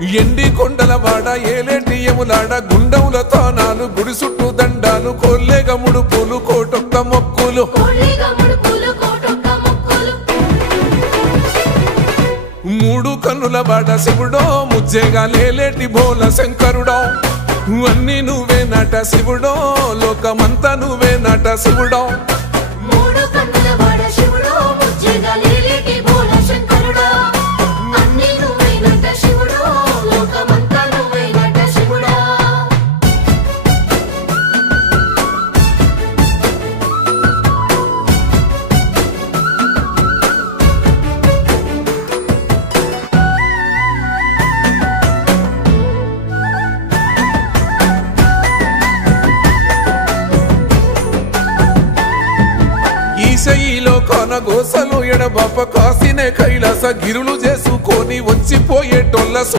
ఎండి కొండల వాడ ఏలేటియములాడ గుండముల తానాలు గుడి చుట్టూ దండాలు కొల్లేగ ముడుపులు కోటొక్క మొక్కులు మూడు కన్నుల వాడ శివుడో ముజ్జేగా లేలేటి బోల శంకరుడో అన్ని నువ్వే నట శివుడో లోకమంతా నువ్వే నట శివుడో ఈశయిలో కొనగోసలు ఎడబాప కాసినే కైలాస గిరులు చేసుకొని వచ్చిపోయేటోళ్ళ